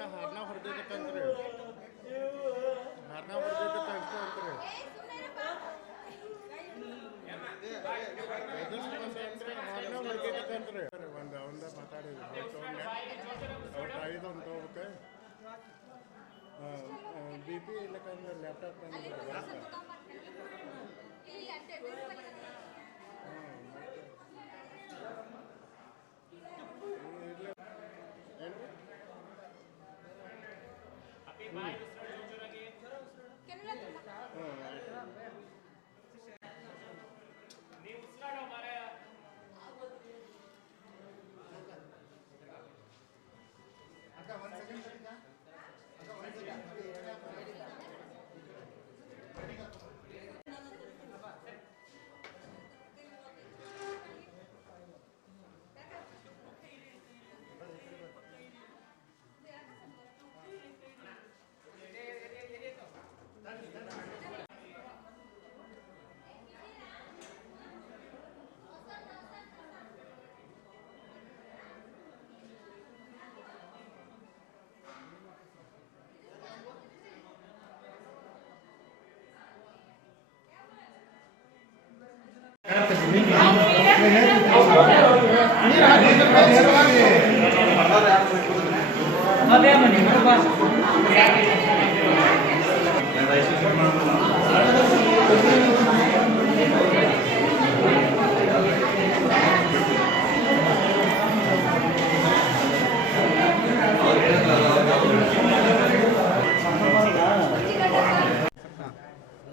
ಅವನ್ನ ಹಾರ್ನ ಹೊಡೆದಿದ್ದಕ್ಕಂತ್ರಿ ಹಾರ್ನ ಹೊಡೆದಿದ್ದಕ್ಕೆ ಅಷ್ಟೇ ಅಂತ್ರಿ ಹಾರ್ನ ಹೊಡೆದಿದ್ದಕ್ಕಂತ್ರಿ ಒಂದು ಅವಂದ ಮಾತಾಡಿದ್ರಿ ತೊಗೊಂಡೆ ಅವ್ರ ತಾಯಿದೊಂದು ತೊಗೋಬೇಕು ಬಿ ಪಿ ಇಲ್ಲಕಂದ್ರೆ ಲ್ಯಾಪ್ಟಾಪ್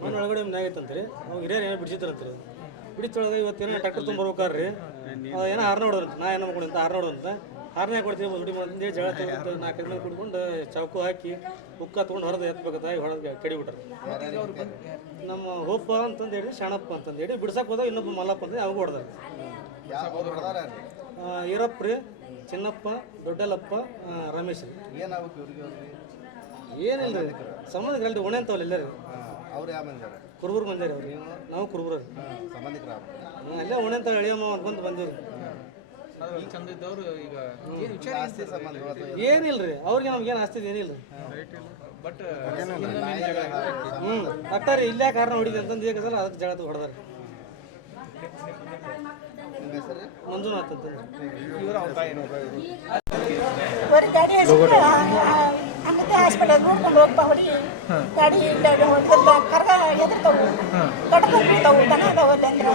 ಒಳಗಡೆ ಆಗೈತಂತ್ರಿ ಅವಾಗ ಹಿರಿಯರು ಏನೋ ಬಿಡಿಸಿದ್ರಂತ್ರಿ ಬಿಡಿಸೊಳಗೆ ಇವತ್ತೇನೋ ಟ್ಯಾಕ್ಟರ್ ತೊಗೊಂಬರ್ಬೇಕಾರ್ರಿ ಏನೋ ಹಾರ್ನ ಹೊಡೋದಂತ ನಾ ಏನೋ ಮಾಡ್ಕೊಂಡು ಅಂತ ಹಾರ್ನ ಹೊಡೋದಂತ ಹಾರ್ನ ಕೊಡ್ತೀವಿ ದುಡಿ ಮಾಡಿ ಜಗಳ ತಗೊಂಡು 4 ಮೇಲೆ ಕುಡ್ಕೊಂಡು ಚಾಕು ಹಾಕಿ ಬುಕ್ಕ ತೊಗೊಂಡು ಹೊರದು ಎತ್ಬೇಕತ್ತ ಹೊರಗೆ ಕೆಡಿಬಿಟ್ರು ನಮ್ಮ ಹೋಪ್ಪ ಅಂತಂದು ಹೇಳಿ ಶಾಣಪ್ಪ ಅಂತಂದು ಹೇಳಿ ಬಿಡ್ಸಕ್ಕೆ ಹೋದಾಗ ಇನ್ನೊಬ್ಬ ಮಲ್ಲಪ್ಪ ಅಂತ ಅವಾಗ ಹೊಡೆದ ಈರಪ್ಪ ರೀ ಚಿನ್ನಪ್ಪ ದೊಡ್ಡಲಪ್ಪ ರಮೇಶ್ ರೀ ಏನಿಲ್ಲ ರೀ ಸಂಬಂಧಿಕರು ಅಲ್ರಿ ಒಣೆ ಅಂತವಲ್ಲ ಎಲ್ಲ ರೀ ಅವ್ರು ಯಾವ ಮಂದಿ ಕುರುಬರು ಬಂದೇರಿ ಅವ್ರಿ ನಾವು ಕುರುಬರು ಸಂಬಂಧಿಕರ ಅಲ್ಲೇ ಒಣೆ ಅಂತ ಎಳಿಯಮ್ಮ ಅನ್ಕೊಂತ ಬಂದೀವಿ ಈಗ ಚಂದ ಇದ್ದವ್ರು ಈಗ ಆಸ್ತಿ ಸಂಬಂಧ ಏನಿಲ್ರಿ ಅವ್ರಿಗೆ ನಮ್ಗೇನು ಆಸ್ತಿ ಏನಿಲ್ಲ ಬಟ್ ಅಟ್ಟಾರಿ ಇಲ್ಲೇ ಕಾರಣ ಹೊಡಿದೆ ಅಂತಂದು ಈಗ ಸಲ ಅದಕ್ಕೆ ಜಗಳ ಹೊಡೆದಾರೆ ಮಂಜುನಾಥ್ ಅಂತಂದ್ರೆ ಇವರು ಅವ್ರ ತಾಯಿ ಗಾಡಿ ಹಂಗತೆ ಹಾಸ್ಪಿಟಲ್ ನೋಡ್ಕೊಂಡು ಹೋಗ್ತಾ ಹೊಡಿ ಗಾಡಿ ಕರ್ಗ ಎದುರ್ತಾವು ಕಟ್ಕೊಂಡ್ಬಿಡ್ತಾವು ದನ ಅದಾವಲ್ಲ ಅಂದ್ರೆ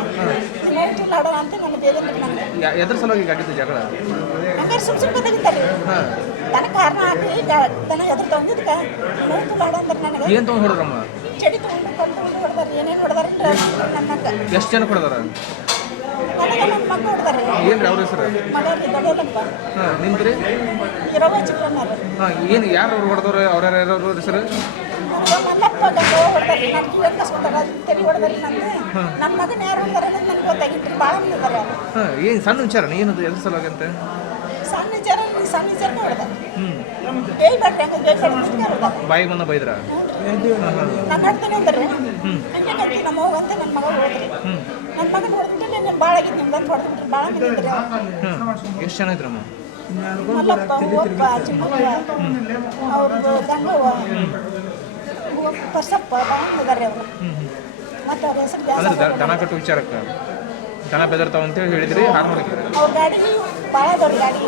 ನೋಡ್ತಿಲ್ಲ ಆಡೋಣ ಅಂತ ನನಗೆ ಬೇದಂದ್ರೆ ನನಗೆ ಎದ್ರ ಸಲುವಾಗಿ ಆಗಿತ್ತು ಜಗಳ ಹಂಗಾರೆ ಸುಮ್ ತೆಗಿತಾರೆ ದನ ಕಾರಣ ಹಾಕಿ ದನ ಎದುರ್ತಾವ ಅಂದಿದ್ದಕ್ಕೆ ನೋಡ್ತಿಲ್ಲ ಆಡೋ ಅಂದ್ರೆ ನನಗೆ ಏನು ತೊಗೊಂಡು ಹೊಡ್ರಮ್ಮ ಚಡಿ ತೊಗೊಂಡು ಕಲ್ತ್ಕೊಂಡು ಹೊಡೆದಾರೆ ಏನೇನು ಹೊಡೆದಾರೆ ನನ್ನ ಎಷ್ಟು ಜನ ಕೊಡ್ದಾರ ನನಗೆ ನನ್ನ ಮಗ ಹೊಡೆದಾರೆ ಏನ್ರಿ ಅವ್ರ ಹೆಸರು ಮಗಲ್ಲಿ ದೊಡ್ಡದಪ್ಪ ನಿಮ್ದು ರೀ ಇರವ ಚಿಕ್ಕಣ್ಣರು ಏನು ಯಾರು ಅವ್ರು ಹೊಡೆದವ್ರು ಅವ್ರ ಯಾರು ಹೆಸರು ಮಲ್ಲಪ್ಪ ಗಂಗ ಹೊಡೆದಾರೆ ನಾನು ಕಿವಿಯಲ್ಲಿ ಕಸ್ಕೊತಾರೆ ಅದು ತೆರಿ ಹೊಡೆದಾರೆ ನನ್ನ ಮಗನ ಯಾರು ಹೊಡೆದಾರೆ ಅನ್ನೋದು ನನಗೆ ಗೊತ್ತಾಗಿತ್ತು ಭಾಳ ಮಂದಿ ಇದ್ದಾರೆ ಏನು ಸಣ್ಣ ವಿಚಾರ ಏನದು ಎದ್ರ ಸಲುವಾಗಿ ಅಂತ ಸಣ್ಣ ವಿಚಾರನೇ ಹೊಡೆದಾರೆ ಹೇಳ್ಬೇಡ್ರಿ ಹಂಗೆ ಹೇಳ್ಬೇಡ್ರಿ ಬಾಯಿಗೆ ಬಂದ ಬೈದ್ರ ನನ್ನ ಹಡ್ತಾನೆ ಅಂತಾರೆ ಹಂಗೆ ಕಟ್ಟಿ ನಮ್ಮ ಹೋಗ ಅಂತ ನನ್ನ ಮಗ ಹೋದ್ರಿ ನನ್ನ ಮಗನ ಹೊಡೆದ್ಬಿಟ್ಟು ನಾನು ಭಾಳ ಆಗಿದ್ದು ನಿಮ್ದಂತ ಹೊಡೆದ್ಬಿಟ್ರಿ ಭಾಳ ಮಂದಿ ಇದ್ದಾರೆ ಎಷ್ಟು ಜನ ಇದ್ರಮ್ಮ ಮಲ್ಲಪ್ಪ ಹೂವಪ್ಪ ಚಿಕ್ಕವ್ವ ಅವ್ರದ್ದು ಗಂಗವ್ವ ಬಸಪ್ಪ ಭಾಳ ಇದ್ದಾರೆ ಅವರು ಮತ್ತು ಅವ್ರ ಹೆಸರು ಅಂದ್ರೆ ದನ ಕಟ್ಟು ವಿಚಾರಕ್ಕೆ ದನ ಬೆದರ್ತಾವ ಅಂತೇಳಿ ಹೇಳಿದ್ರಿ ಹಾರ್ ನೋಡಿದ್ರಿ ಅವ್ರ ಗಾಡಿ ಭಾಳ ದೊಡ್ಡ ಗಾಡಿ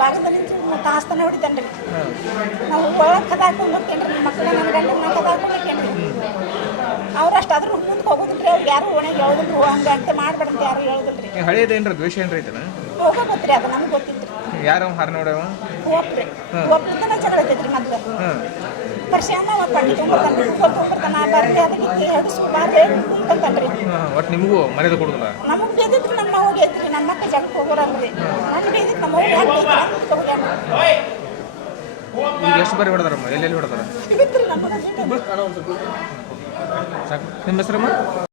ಭಾರತದಲ್ಲಿ ತಾಸ್ತಾನೆ ಹೊಡಿತಾನೆ ರೀ ನಾವು ಒಳಗೆ ಕದ ಹಾಕೊಂಡು ಹೋಗ್ತೇನೆ ರೀ ಮಕ್ಕಳು ನನ್ನ ಗಂಡ ನಾನು ಕದ ಹಾಕೊಂಡು ಹೋಗ್ತೇನೆ ರೀ ಅವ್ರಷ್ಟು ಅದ್ರ ಮುಂದಕ್ಕೆ ಹೋಗೋದಿಲ್ಲ ರೀ ಅವ್ರು ಯಾರು ಒಣಗಿ ಹೇಳೋದಿಲ್ಲ ಹಂಗೆ ಅಂತ ಮಾಡ್ಬೇಡಂತ ಯಾರು ಹೇಳೋದಿಲ್ಲ ರೀ ಹಳೇದೇನ್ರ ದ್ವೇಷ ಏನ್ರ ಐತನ ಹೋಗೋ ಗೊತ್ತ್ರಿ ಅದು ನಮ್ಗೆ ಗೊತ್ತಿತ್ತು ರೀ ಯಾರು ಹಾರ್ ನೋಡ್ಯಾವ ಹೋಗ್ರಿ ಹೋಗ್ತಿದ್ದಾನೆ ಜಗಳ ಐತೈತ್ರಿ ಮೊದಲು ಪರಿಶಾನ ಒಂದು ಬಟ್ಟೆ ತೊಗೊಂಬರ್ತಾನೆ ರೀ ತೊಗೊಂಬರ್ತಾನೆ ಬರ್ರಿ ಅದಕ್ಕೆ ಹೆಡ್ಸು ಬಾರ್ರಿ ಅಂತಂತಾನೆ ರೀ ಒಟ್ಟು ನಿಮಗೂ ಮರ್ಯಾದೆ ಕೊಡೋದಿಲ್ಲ ನಮಗೆ ಬೇದಿತ್ತು ನಮ್ಮ ಹೋಗಿ ಐತ್ರಿ ನಮ್ಮ ಮಕ್ಕಳು ಜಗಕ್ಕೆ ಹೋಗೋರಲ್ರಿ ನಮ್ಗೆ ಬೇದಿತ್ತು ನಮ್ಮ ಹೋಗಿ ಯಾಕೆ ಈಗ ಎಷ್ಟು ಬಾರಿ ಹೊಡೆದಾರಮ್ಮ ಎಲ್ಲೆಲ್ಲಿ ಹೊಡೆದಾರ ಸಿಗುತ್ರಿ ನಮ್ಮ ಸಾಕು ನಿಮ್ಮ ಹೆಸರಮ್ಮ